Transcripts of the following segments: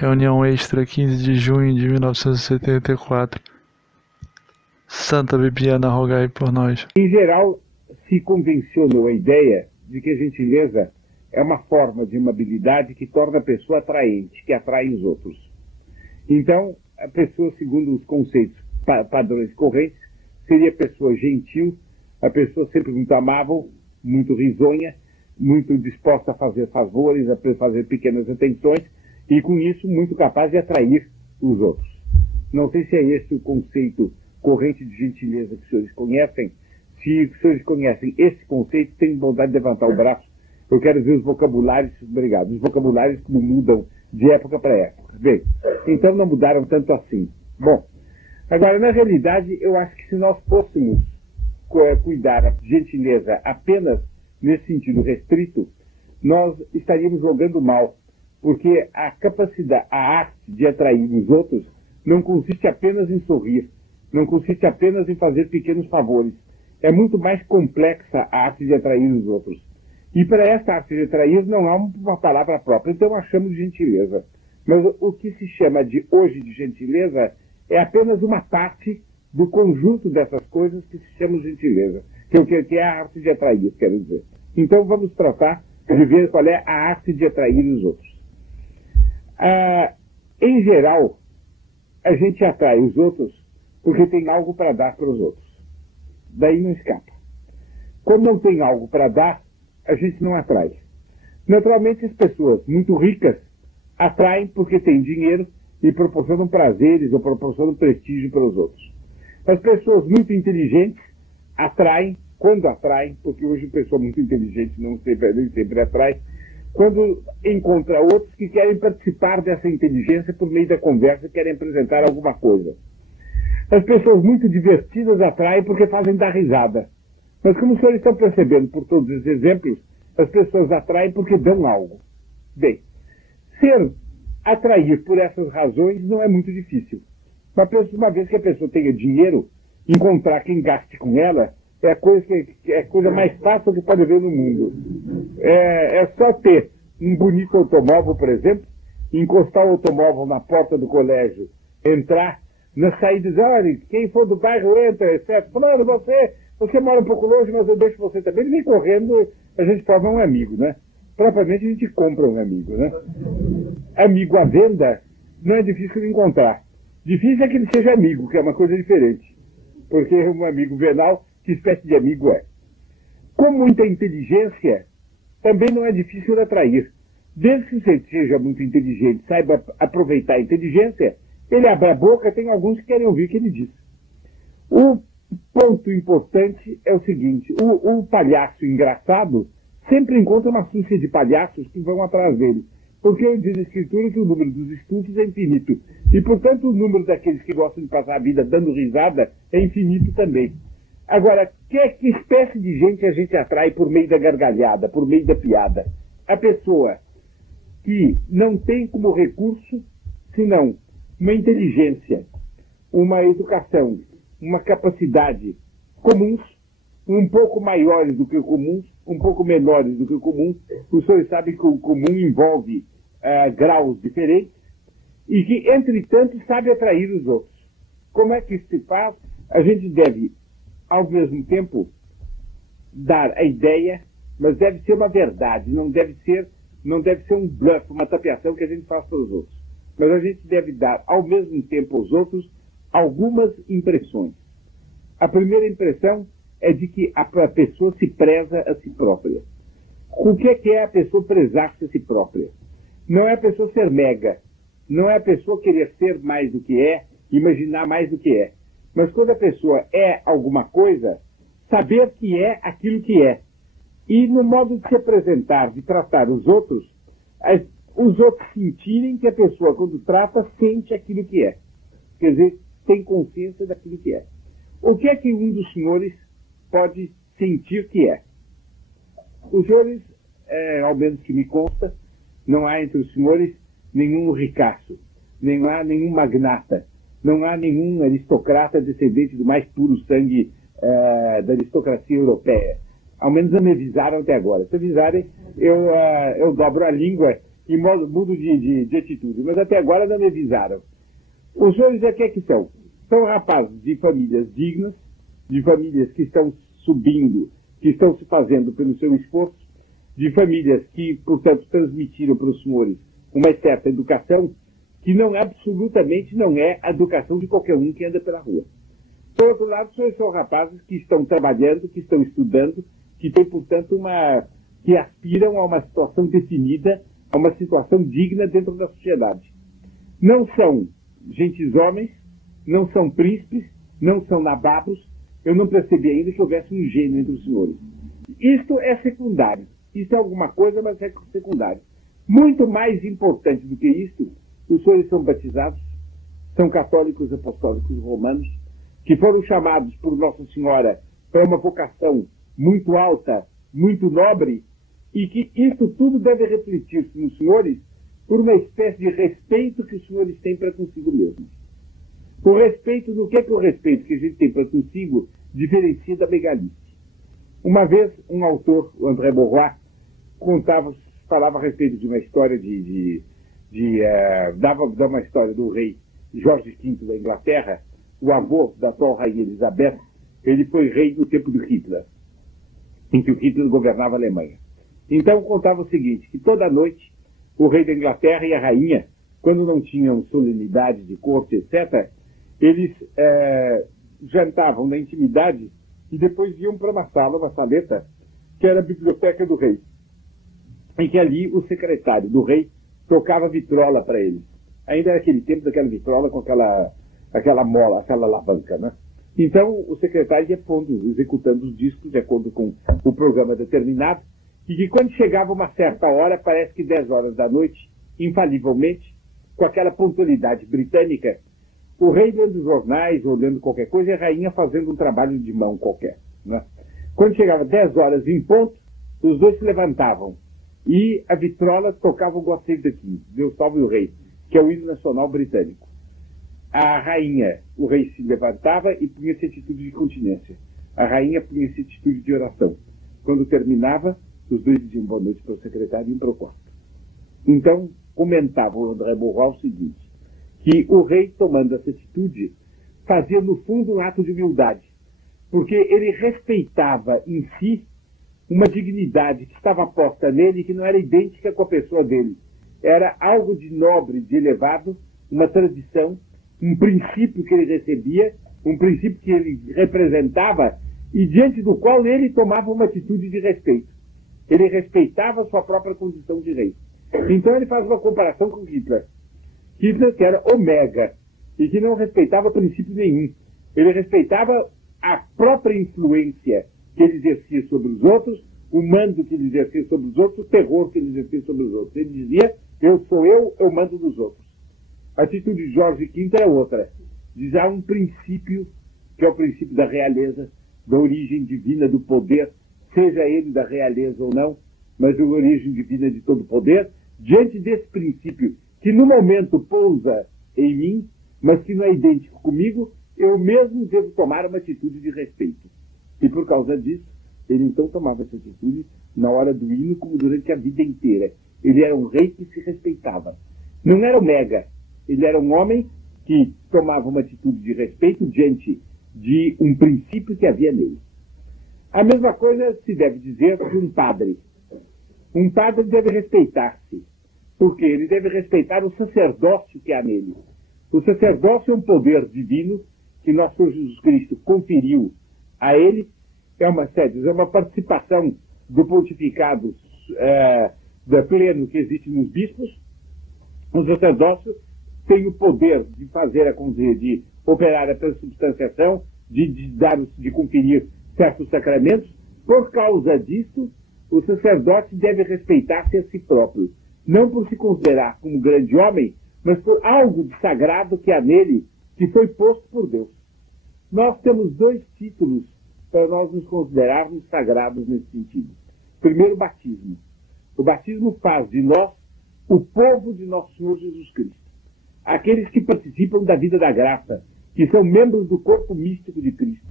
Reunião extra, 15 de junho de 1974. Santa Bibiana, rogai por nós. Em geral, se convencionou a ideia de que a gentileza é uma forma de amabilidade que torna a pessoa atraente, que atrai os outros. Então, a pessoa, segundo os conceitos padrões correntes, seria a pessoa gentil, a pessoa sempre muito amável, muito risonha, muito disposta a fazer favores, a fazer pequenas atenções, e com isso muito capaz de atrair os outros. Não sei se é esse o conceito corrente de gentileza que os senhores conhecem. Se os senhores conhecem esse conceito, tenho vontade de levantar o braço. Eu quero ver os vocabulários, obrigado, os vocabulários como mudam de época para época. Bem, então não mudaram tanto assim. Bom, agora, na realidade, eu acho que se nós fôssemos cuidar da gentileza apenas nesse sentido restrito, nós estaríamos jogando mal, porque a capacidade, a arte de atrair os outros não consiste apenas em sorrir, não consiste apenas em fazer pequenos favores. É muito mais complexa a arte de atrair os outros. E para essa arte de atrair não há uma palavra própria, então achamos gentileza. Mas o que se chama de hoje de gentileza é apenas uma parte do conjunto dessas coisas que se chama gentileza, que é a arte de atrair, quero dizer. Então vamos tratar de ver qual é a arte de atrair os outros. Em geral, a gente atrai os outros porque tem algo para dar para os outros. Daí não escapa. Quando não tem algo para dar, a gente não atrai. Naturalmente, as pessoas muito ricas atraem porque têm dinheiro e proporcionam prazeres ou proporcionam prestígio para os outros. As pessoas muito inteligentes atraem, quando atraem, porque hoje a pessoa muito inteligente nem sempre atrai, quando encontra outros que querem participar dessa inteligência por meio da conversa e querem apresentar alguma coisa. As pessoas muito divertidas atraem porque fazem dar risada. Mas como os senhores estão percebendo por todos os exemplos, as pessoas atraem porque dão algo. Bem, atrair por essas razões não é muito difícil. Uma vez que a pessoa tenha dinheiro, encontrar quem gaste com ela é a coisa mais fácil que pode haver no mundo. É só ter um bonito automóvel, por exemplo, encostar o automóvel na porta do colégio, entrar, na saída dizer, olha, quem for do bairro entra, etc. Falando, você mora um pouco longe, mas eu deixo você também. Ele vem correndo, a gente forma um amigo, né? Propriamente a gente compra um amigo, né? Amigo à venda não é difícil de encontrar. Difícil é que ele seja amigo, que é uma coisa diferente. Porque um amigo venal, que espécie de amigo é? Com muita inteligência, também não é difícil de atrair. Desde que você seja muito inteligente, saiba aproveitar a inteligência, ele abre a boca, tem alguns que querem ouvir o que ele diz. O ponto importante é o seguinte, o palhaço engraçado sempre encontra uma súcia de palhaços que vão atrás dele. Porque diz a Escritura que o número dos estúpidos é infinito. E, portanto, o número daqueles que gostam de passar a vida dando risada é infinito também. Agora, que espécie de gente a gente atrai por meio da gargalhada, por meio da piada? A pessoa que não tem como recurso, senão uma inteligência, uma educação, uma capacidade comuns, um pouco maiores do que o comum, um pouco menores do que o comum. Os senhores sabem que o comum envolve graus diferentes e que, entretanto, sabe atrair os outros. Como é que isso se faz? A gente deve, ao mesmo tempo, dar a ideia, mas deve ser uma verdade, não deve ser um bluff, uma tapeação que a gente faz para os outros. Mas a gente deve dar, ao mesmo tempo, aos outros algumas impressões. A primeira impressão é de que a pessoa se preza a si própria. O que é a pessoa prezar-se a si própria? Não é a pessoa ser mega, não é a pessoa querer ser mais do que é, imaginar mais do que é. Mas quando a pessoa é alguma coisa, saber que é aquilo que é. E no modo de se apresentar, de tratar os outros sentirem que a pessoa, quando trata, sente aquilo que é. Quer dizer, tem consciência daquilo que é. O que é que um dos senhores pode sentir que é? Os senhores, ao menos que me consta, não há entre os senhores nenhum ricaço, não há nenhum magnata, não há nenhum aristocrata descendente do mais puro sangue da aristocracia europeia. Ao menos não me avisaram até agora. Se avisarem, eu dobro a língua mudo de atitude, mas até agora não me avisaram. Os senhores o que é que são? São rapazes de famílias dignas, de famílias que estão subindo, que estão se fazendo pelo seu esforço, de famílias que, portanto, transmitiram para os senhores uma certa educação que absolutamente não é a educação de qualquer um que anda pela rua. Por outro lado, são rapazes que estão trabalhando, que estão estudando, que têm, portanto, que aspiram a uma situação definida, a uma situação digna dentro da sociedade. Não são gentes homens, não são príncipes, não são nababos. Eu não percebi ainda que houvesse um gênio entre os senhores. Isto é secundário. Isto é alguma coisa, mas é secundário. Muito mais importante do que isto, os senhores são batizados, são católicos apostólicos romanos, que foram chamados por Nossa Senhora para uma vocação muito alta, muito nobre, e que isto tudo deve refletir-se nos senhores por uma espécie de respeito que os senhores têm para consigo mesmos. O respeito, no que é que o respeito que a gente tem para consigo diferencia da megalice? Uma vez, um autor, o André Bourrois, falava a respeito de uma história dava uma história do rei Jorge V da Inglaterra, o avô da atual rainha Elizabeth. Ele foi rei no tempo do Hitler, em que o Hitler governava a Alemanha. Então contava o seguinte, que toda noite o rei da Inglaterra e a rainha, quando não tinham solenidade de corte, etc., eles jantavam na intimidade e depois iam para uma sala, uma saleta, que era a biblioteca do rei, em que ali o secretário do rei tocava vitrola para eles. Ainda era aquele tempo daquela vitrola com aquela mola, aquela alavanca, né? Então o secretário ia executando os discos de acordo com o programa determinado, e que quando chegava uma certa hora, parece que 10 horas da noite, infalivelmente, com aquela pontualidade britânica, o rei lendo jornais ou lendo qualquer coisa e a rainha fazendo um trabalho de mão qualquer, né? Quando chegava 10 horas em ponto, os dois se levantavam e a vitrola tocava o God Save the King, Deus salve o rei, que é o hino nacional britânico. A rainha, o rei se levantava e punha-se atitude de continência. A rainha punha-se atitude de oração. Quando terminava, os dois diziam boa noite para o secretário e iam para o quarto. Então, comentava o André Bourrois o seguinte, que o rei, tomando essa atitude, fazia, no fundo, um ato de humildade, porque ele respeitava em si uma dignidade que estava posta nele e que não era idêntica com a pessoa dele. Era algo de nobre, de elevado, uma tradição, um princípio que ele recebia, um princípio que ele representava e diante do qual ele tomava uma atitude de respeito. Ele respeitava a sua própria condição de rei. Então ele faz uma comparação com Hitler. Hitler, que era omega e que não respeitava princípio nenhum. Ele respeitava a própria influência que ele exercia sobre os outros, o mando que ele exercia sobre os outros, o terror que ele exercia sobre os outros. Ele dizia, eu mando dos outros. A atitude de Jorge V é outra. Diz, há um princípio, que é o princípio da realeza, da origem divina do poder, seja ele da realeza ou não, mas a origem divina de todo poder, diante desse princípio, que no momento pousa em mim, mas que não é idêntico comigo, eu mesmo devo tomar uma atitude de respeito. E por causa disso, ele então tomava essa atitude na hora do hino, como durante a vida inteira. Ele era um rei que se respeitava. Não era o mega, ele era um homem que tomava uma atitude de respeito diante de um princípio que havia nele. A mesma coisa se deve dizer de um padre. Um padre deve respeitar-se, porque ele deve respeitar o sacerdócio que há nele. O sacerdócio é um poder divino que nosso Senhor Jesus Cristo conferiu a ele, é uma participação do pontificado pleno que existe nos bispos. O sacerdócio tem o poder de fazer de operar a transubstanciação, de conferir certos sacramentos. Por causa disso, o sacerdote deve respeitar-se a si próprio, não por se considerar como grande homem, mas por algo de sagrado que há nele, que foi posto por Deus. Nós temos 2 títulos para nós nos considerarmos sagrados nesse sentido. Primeiro, o batismo. O batismo faz de nós o povo de nosso Senhor Jesus Cristo. Aqueles que participam da vida da graça, que são membros do corpo místico de Cristo.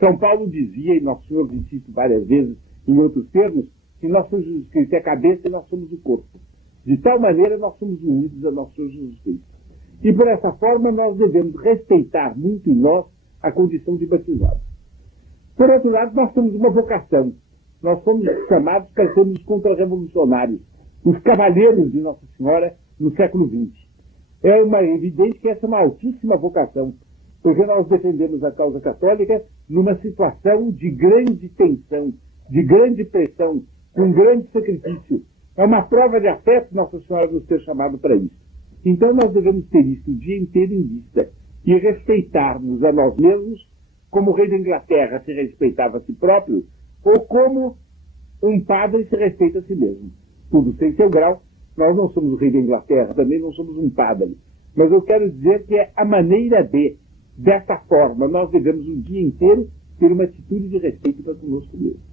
São Paulo dizia, e nosso Senhor disse isso várias vezes em outros termos, que nosso Senhor Jesus Cristo é a cabeça e nós somos o corpo. De tal maneira, nós somos unidos a nosso Senhor Jesus Cristo. E por essa forma, nós devemos respeitar muito em nós a condição de batizados. Por outro lado, nós temos uma vocação. Nós somos chamados para sermos contra-revolucionários, os cavaleiros de Nossa Senhora no século XX. É evidente que essa é uma altíssima vocação, porque nós defendemos a causa católica numa situação de grande tensão, de grande pressão, com grande sacrifício. É uma prova de afeto Nossa Senhora nos ter chamado para isso. Então nós devemos ter isso o dia inteiro em vista e respeitarmos a nós mesmos como o rei da Inglaterra se respeitava a si próprio, ou como um padre se respeita a si mesmo. Tudo sem seu grau. Nós não somos o rei da Inglaterra, também não somos um padre. Mas eu quero dizer que é a maneira dessa forma, nós devemos o dia inteiro ter uma atitude de respeito para conosco mesmo.